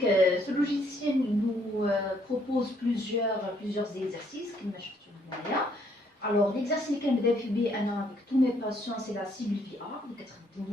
ce logiciel nous propose plusieurs exercices. Alors, l'exercice que je vais faire avec tous mes patients, c'est la cible VR,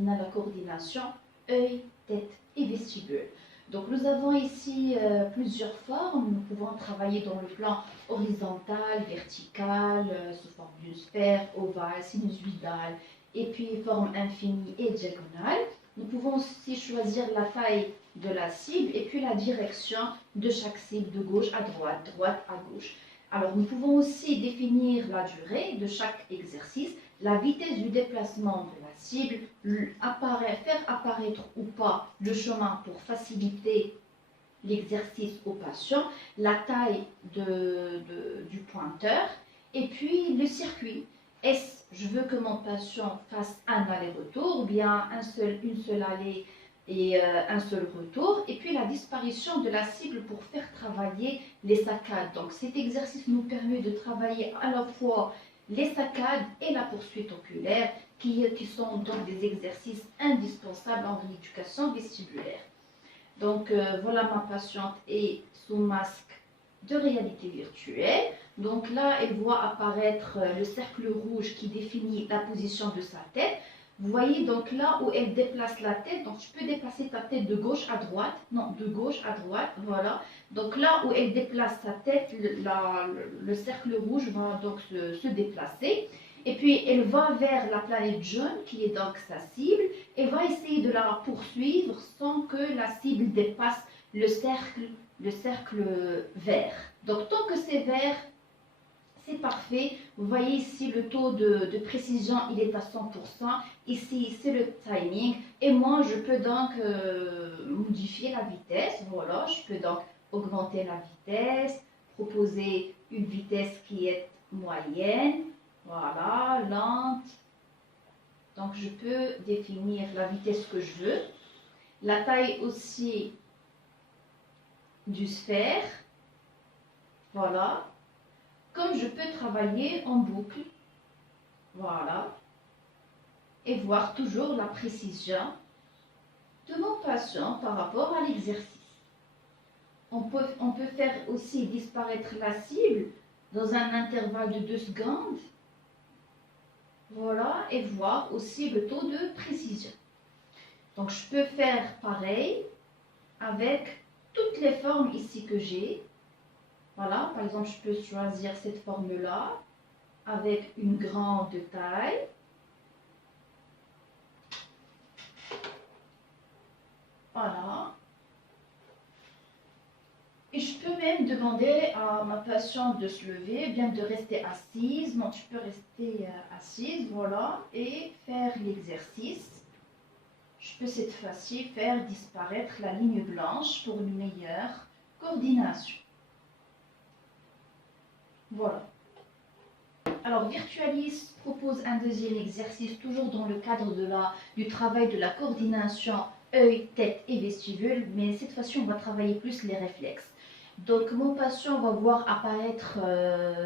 la coordination œil, tête et vestibule. Donc, nous avons ici plusieurs formes. Nous pouvons travailler dans le plan horizontal, vertical, sous forme d'une sphère, ovale, sinusoïdale, et puis forme infinie et diagonale. Nous pouvons aussi choisir la taille de la cible et puis la direction de chaque cible, de gauche à droite, droite à gauche. Alors, nous pouvons aussi définir la durée de chaque exercice, la vitesse du déplacement de la cible, faire apparaître ou pas le chemin pour faciliter l'exercice au patient, la taille du pointeur et puis le circuit. Est-ce que je veux que mon patient fasse un aller-retour ou bien une seule allée et un seul retour, et puis la disparition de la cible pour faire travailler les saccades. Donc cet exercice nous permet de travailler à la fois les saccades et la poursuite oculaire, qui sont donc des exercices indispensables en rééducation vestibulaire. Donc voilà, ma patiente est sous masque de réalité virtuelle. Donc là, elle voit apparaître le cercle rouge qui définit la position de sa tête. Vous voyez donc là où elle déplace la tête, donc tu peux déplacer ta tête de gauche à droite, non, de gauche à droite, voilà. Donc là où elle déplace sa tête, le cercle rouge va donc se déplacer. Et puis elle va vers la planète jaune qui est donc sa cible et va essayer de la poursuivre sans que la cible dépasse le cercle vert. Donc tant que c'est vert, c'est parfait. Vous voyez ici le taux de précision, il est à 100%. Ici, c'est le timing. Et moi, je peux donc modifier la vitesse. Voilà, je peux donc augmenter la vitesse, proposer une vitesse qui est moyenne. Voilà, lente. Donc, je peux définir la vitesse que je veux. La taille aussi du sphère. Voilà. Comme je peux travailler en boucle, voilà, et voir toujours la précision de mon patient par rapport à l'exercice. On peut faire aussi disparaître la cible dans un intervalle de 2 secondes, voilà, et voir aussi le taux de précision. Donc je peux faire pareil avec toutes les formes ici que j'ai. Voilà, par exemple, je peux choisir cette forme-là avec une grande taille. Voilà. Et je peux même demander à ma patiente de se lever, bien de rester assise. Non, tu peux rester assise, voilà, et faire l'exercice. Je peux cette fois-ci faire disparaître la ligne blanche pour une meilleure coordination. Voilà. Alors, Virtualis propose un deuxième exercice, toujours dans le cadre du travail de la coordination œil, tête et vestibule, mais cette fois-ci, on va travailler plus les réflexes. Donc, mon patient va voir apparaître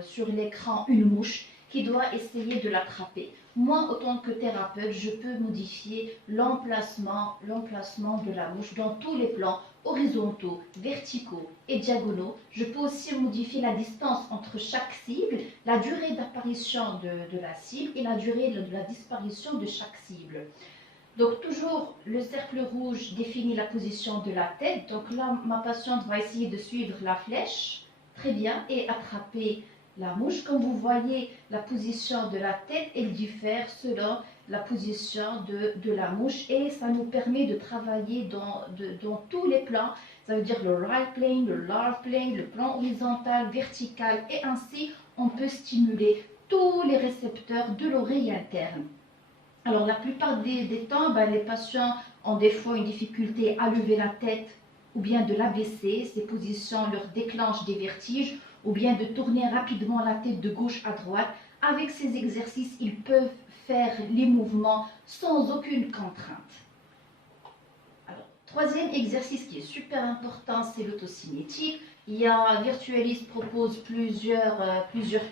sur l'écran une mouche qui doit essayer de l'attraper. Moi, en tant que thérapeute, je peux modifier l'emplacement de la mouche dans tous les plans, horizontaux, verticaux et diagonaux. Je peux aussi modifier la distance entre chaque cible, la durée d'apparition de la cible et la durée de la disparition de chaque cible. Donc toujours, le cercle rouge définit la position de la tête. Donc là, ma patiente va essayer de suivre la flèche, très bien, et attraper la mouche. Comme vous voyez, la position de la tête, elle diffère selon la position de la mouche et ça nous permet de travailler dans tous les plans. Ça veut dire le right plane, le left plane, le plan horizontal, vertical, et ainsi on peut stimuler tous les récepteurs de l'oreille interne. Alors la plupart des temps, les patients ont des fois une difficulté à lever la tête ou bien de la baisser. Ces positions leur déclenchent des vertiges ou bien de tourner rapidement la tête de gauche à droite. Avec ces exercices, ils peuvent faire les mouvements sans aucune contrainte. Alors, Troisième exercice qui est super important, c'est l'autocinétique. Il y a Virtualis propose plusieurs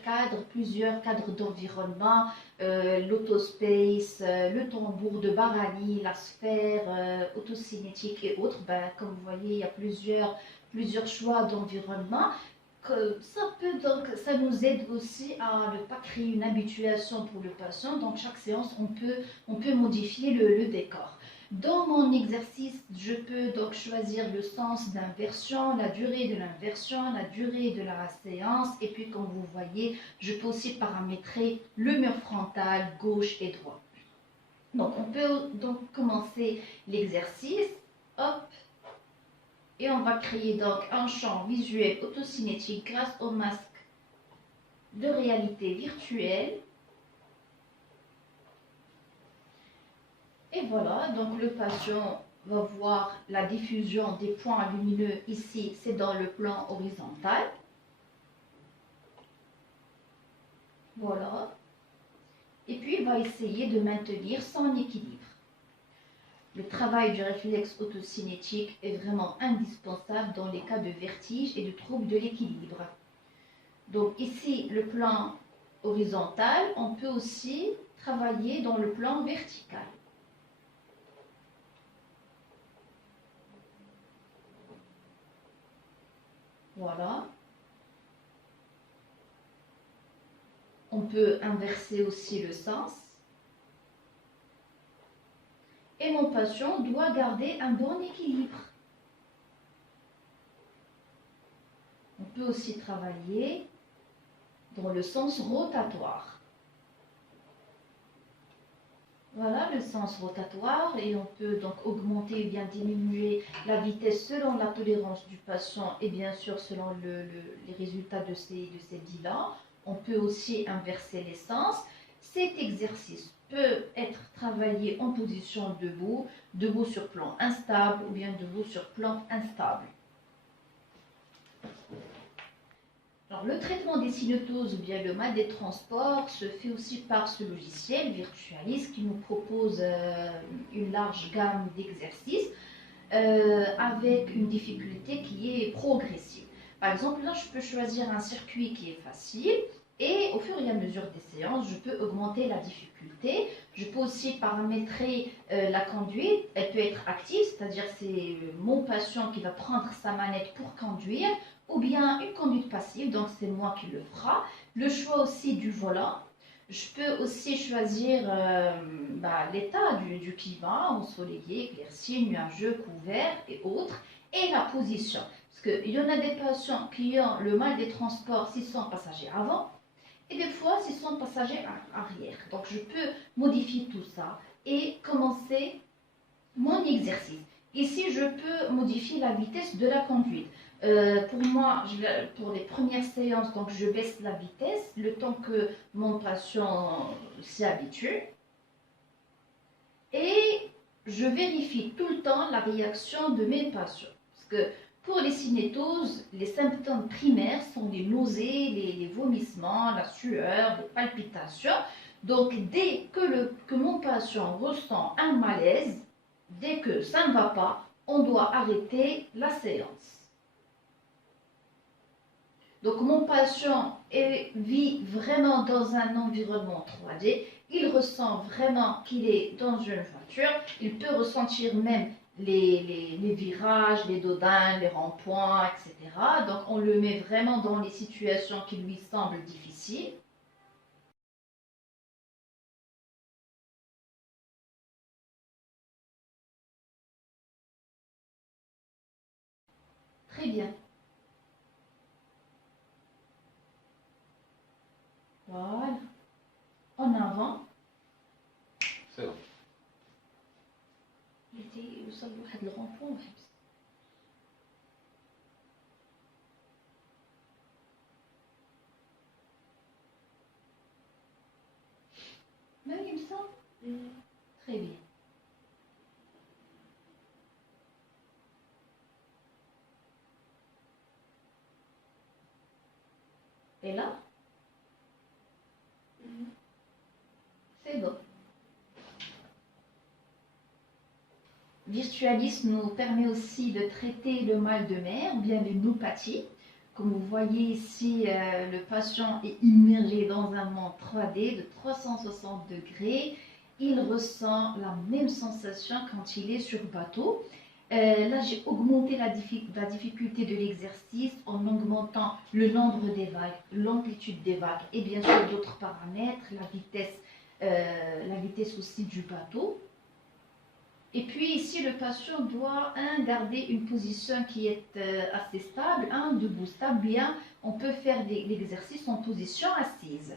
cadres d'environnement, l'autospace, le tambour de Barani, la sphère, autocinétique et autres. Ben, comme vous voyez, il y a plusieurs choix d'environnement. Ça nous aide aussi à ne pas créer une habituation pour le patient. Donc chaque séance, on peut modifier le décor. Dans mon exercice, je peux donc choisir le sens d'inversion, la durée de l'inversion, la durée de la séance. Et puis, comme vous voyez, je peux aussi paramétrer le mur frontal, gauche et droit. Donc, on peut donc commencer l'exercice. Hop. Et on va créer donc un champ visuel autocinétique grâce au masque de réalité virtuelle. Et voilà, donc le patient va voir la diffusion des points lumineux ici, c'est dans le plan horizontal. Voilà. Et puis il va essayer de maintenir son équilibre. Le travail du réflexe autocinétique est vraiment indispensable dans les cas de vertige et de troubles de l'équilibre. Donc ici, le plan horizontal, on peut aussi travailler dans le plan vertical. Voilà. On peut inverser aussi le sens. Et mon patient doit garder un bon équilibre. On peut aussi travailler dans le sens rotatoire. Voilà le sens rotatoire et on peut donc augmenter ou bien diminuer la vitesse selon la tolérance du patient et bien sûr selon les résultats de ces bilans. On peut aussi inverser les sens. Cet exercice peut être travaillé en position debout sur plan instable ou bien debout sur plan instable. Alors, le traitement des sinotoses ou bien le mal des transports se fait aussi par ce logiciel Virtualis qui nous propose une large gamme d'exercices avec une difficulté qui est progressive. Par exemple, là, je peux choisir un circuit qui est facile et au fur et à mesure des séances, je peux augmenter la difficulté. Je peux aussi paramétrer la conduite. Elle peut être active, c'est-à-dire c'est mon patient qui va prendre sa manette pour conduire, ou bien une conduite passive, donc c'est moi qui le fera. Le choix aussi du volant. Je peux aussi choisir l'état du climat, ensoleillé, éclairci, nuageux, couvert et autres, et la position. Parce qu'il y en a des patients qui ont le mal des transports s'ils sont passagers avant, et des fois s'ils sont passagers arrière. Donc je peux modifier tout ça et commencer mon exercice. Ici, je peux modifier la vitesse de la conduite. Pour moi, pour les premières séances, donc je baisse la vitesse le temps que mon patient s'y habitue. Et je vérifie tout le temps la réaction de mes patients. Parce que pour les cinétoses, les symptômes primaires sont les nausées, les vomissements, la sueur, les palpitations. Donc, dès que mon patient ressent un malaise, dès que ça ne va pas, on doit arrêter la séance. Donc mon patient vit vraiment dans un environnement 3D, il ressent vraiment qu'il est dans une voiture, il peut ressentir même les virages, les dodans, les ronds-points, etc. Donc on le met vraiment dans les situations qui lui semblent difficiles. Très bien. Voilà. En avant. C'est bon. يوصل لواحد الغونبوان ويحبس. Même il me semble. Très bien. Et là, c'est bon. Virtualis nous permet aussi de traiter le mal de mer, ou bien les naupathies. Comme vous voyez ici, le patient est immergé dans un monde 3D de 360 degrés. Il ressent la même sensation quand il est sur bateau. Là, j'ai augmenté la difficulté de l'exercice en augmentant le nombre des vagues, l'amplitude des vagues et bien sûr d'autres paramètres, la vitesse aussi du bateau. Et puis ici, le patient doit garder une position qui est assez stable, debout stable, bien on peut faire l'exercice en position assise.